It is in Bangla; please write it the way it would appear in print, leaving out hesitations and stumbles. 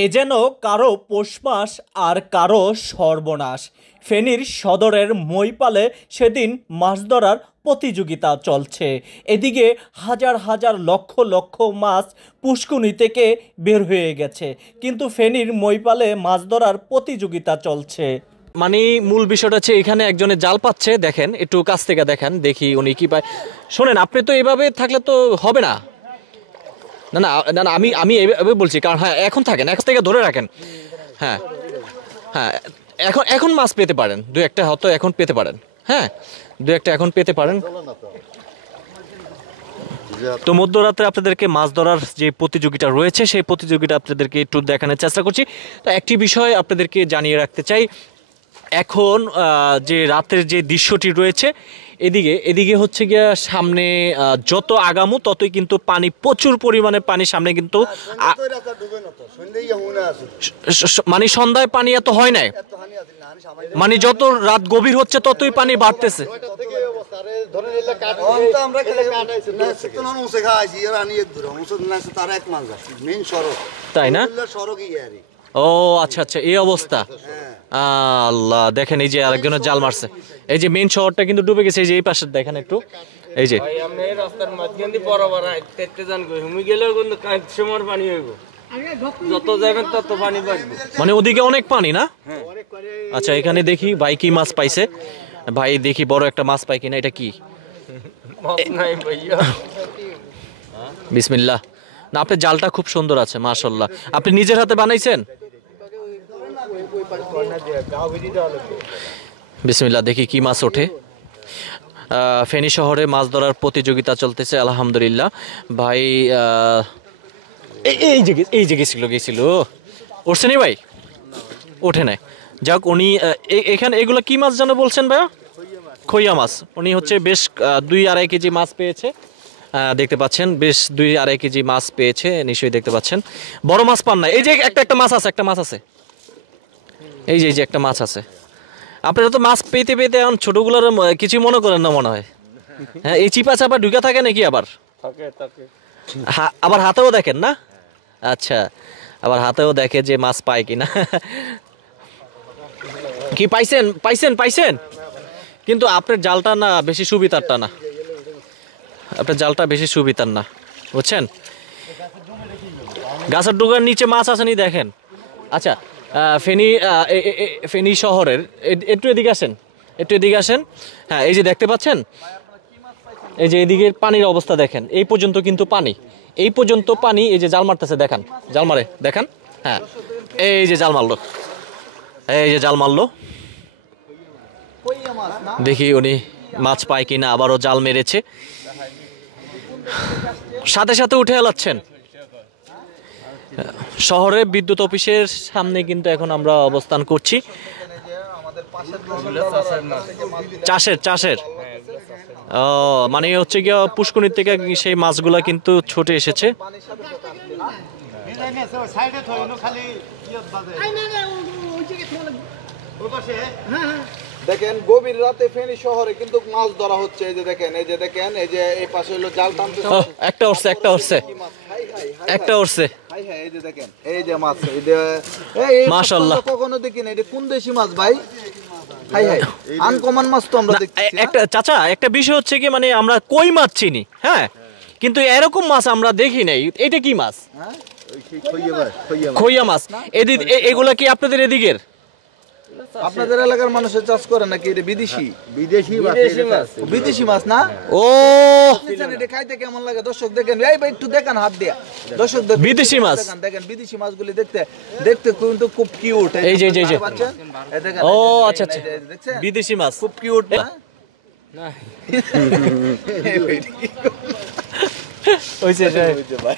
এ যেন কারো পৌষ মাস আর কারো সর্বনাশ। ফেনীর সদরের মইপালে সেদিন মাছ ধরার প্রতিযোগিতা চলছে। এদিকে হাজার হাজার লক্ষ লক্ষ মাছ পুষ্কুনি থেকে বের হয়ে গেছে, কিন্তু ফেনীর মইপালে মাছ ধরার প্রতিযোগিতা চলছে। মানে মূল বিষয়টা হচ্ছে এখানে একজনের জাল পাচ্ছে, দেখেন একটু কাছ থেকে দেখেন, দেখি উনি কি পায়। শোনেন, আপনি তো এভাবে থাকলে তো হবে না। না না না না, আমি আমি এভাবে বলছি, কারণ হ্যাঁ এখন থাকেন, এক থেকে ধরে রাখেন। হ্যাঁ হ্যাঁ, এখন এখন মাছ পেতে পারেন, দু একটা হয়তো এখন পেতে পারেন। হ্যাঁ, দু একটা এখন পেতে পারেন। তো মধ্যরাতে আপনাদেরকে মাছ ধরার যে প্রতিযোগিতা রয়েছে সেই প্রতিযোগিতা আপনাদেরকে একটু দেখানোর চেষ্টা করছি। তো একটি বিষয় আপনাদেরকে জানিয়ে রাখতে চাই, এখন যে রাতের যে দৃশ্যটি রয়েছে, এদিকে হচ্ছে গিয়া সামনে যত আগামো ততই কিন্তু পানি, প্রচুর পরিমাণে পানি সামনে, কিন্তু মানে সন্ধ্যায় পানি এত হয় নাই, মানে যত রাত গভীর হচ্ছে ততই পানি বাড়তেছে। তাই না? ও আচ্ছা আচ্ছা, এই অবস্থা। আল্লাহ, দেখেন এই যে আরেকজনের জাল মারছে, এই যে মেইন শহরটা কিন্তু ডুবে গেছে। এই যে এই পাশে দেখেন একটু, এই যে যত যাবেন তত পানি বাড়বে, মানে ওদিকে অনেক পানি না? আচ্ছা, এখানে দেখি ভাই কি মাছ পাইছে। ভাই দেখি বড় একটা মাছ পাই কিনা। এটা কি? বিসমিল্লাহ। না, আপনার জালটা খুব সুন্দর আছে মাশাআল্লাহ। আপনি নিজের হাতে বানাইছেন? বিসমিল্লাহ, দেখি কি মাছ ওঠে। ফেনী শহরে মাছ ধরার প্রতিযোগিতা চলতেছে আলহামদুলিল্লাহ। ভাই এই যে গেছিল উঠছে নি ভাই? ওঠে নাই। যাক, উনি এখানে এগুলো কি মাছ যেন বলছেন ভাইয়া? খইয়া মাছ। উনি হচ্ছে বেশ 2-2.5 কেজি মাছ পেয়েছে। দেখতে পাচ্ছেন, বেশ 2-2.5 কেজি মাছ পেয়েছে নিশ্চয়ই, দেখতে পাচ্ছেন। বড় মাছ পান না। এই যে একটা মাছ আছে, একটা মাছ আছে, এই যে একটা মাছ আছে। আপনারা তো মাছ পেতে পেতে এখন ছোটগুলোর কিছু মনে করেন না মনে হয়। হ্যাঁ, এই চিপা চাপা ঢুকে থাকে নাকি? আবার আবার হাতেও দেখেন না? আচ্ছা, আবার হাতেও দেখে যে মাছ পায় কিনা। কি পাইছেন? পাইছেন কিন্তু আপনার জালটা না বেশি সুবিধারটা না, আপনার জালটা বেশি সুবিধার না, বুঝছেন? গাছের ডুগার নিচে মাছ আসেনি, দেখেন। আচ্ছা, ফেনী শহরের একটু এদিকে আসেন। হ্যাঁ, এই যে দেখতে পাচ্ছেন, এই যে এদিকে পানির অবস্থা দেখেন। এই পর্যন্ত কিন্তু পানি, এই পর্যন্ত পানি। এই যে জাল মারতেছে, দেখান, জাল মারে, দেখান। হ্যাঁ, এই যে জাল মারলো, এই যে জাল মারলো। দেখি উনি মাছ পায় কিনা। আবারও জাল মেরেছে, সাথে সাথে উঠে এলাচ্ছেন। শহরে বিদ্যুৎ অফিসের সামনে কিন্তু এখন আমরা অবস্থান করছি। চাষের ও, মানে হচ্ছে গিয়ে পুষ্করিণীর থেকে সেই মাছগুলা কিন্তু ছুটে এসেছে। দেখেন, গভীর রাতে ফেনী শহরে কিন্তু মাছ ধরা হচ্ছে। এই যে দেখেন, এই যে এই পাশে হলো জাল টানতে। একটা উঠছে এই যে দেখেন, এই যে মাছ, এই মাশাআল্লাহ, কখনো দেখি না। এটা কোন দেশি মাছ ভাই? আনকমন মাছ তো আমরা দেখছি। একটা চাচা, একটা বিষয় হচ্ছে কি, মানে আমরা কই মাছ চিনি, হ্যাঁ, কিন্তু এরকম মাছ আমরা দেখি নাই। এটা কি মাছ? খইয়া মাছ। এগুলা কি আপনাদের এদিকের? আপনাদের এলাকার মানুষের চাষ করে নাকি? এটা বিদেশি মাছ না? ও, এটা খাইতে কেমন লাগে দর্শক দেখেন। এই ভাই একটু দেখেন, হাত দিয়া দর্শক বিদেশি মাছ দেখেন। বিদেশি মাছগুলি দেখতে কিন্তু খুব কিউট। এই যে দেখেন। ও আচ্ছা আচ্ছা, বিদেশি মাছ খুব কিউট না? হইছে ভাই।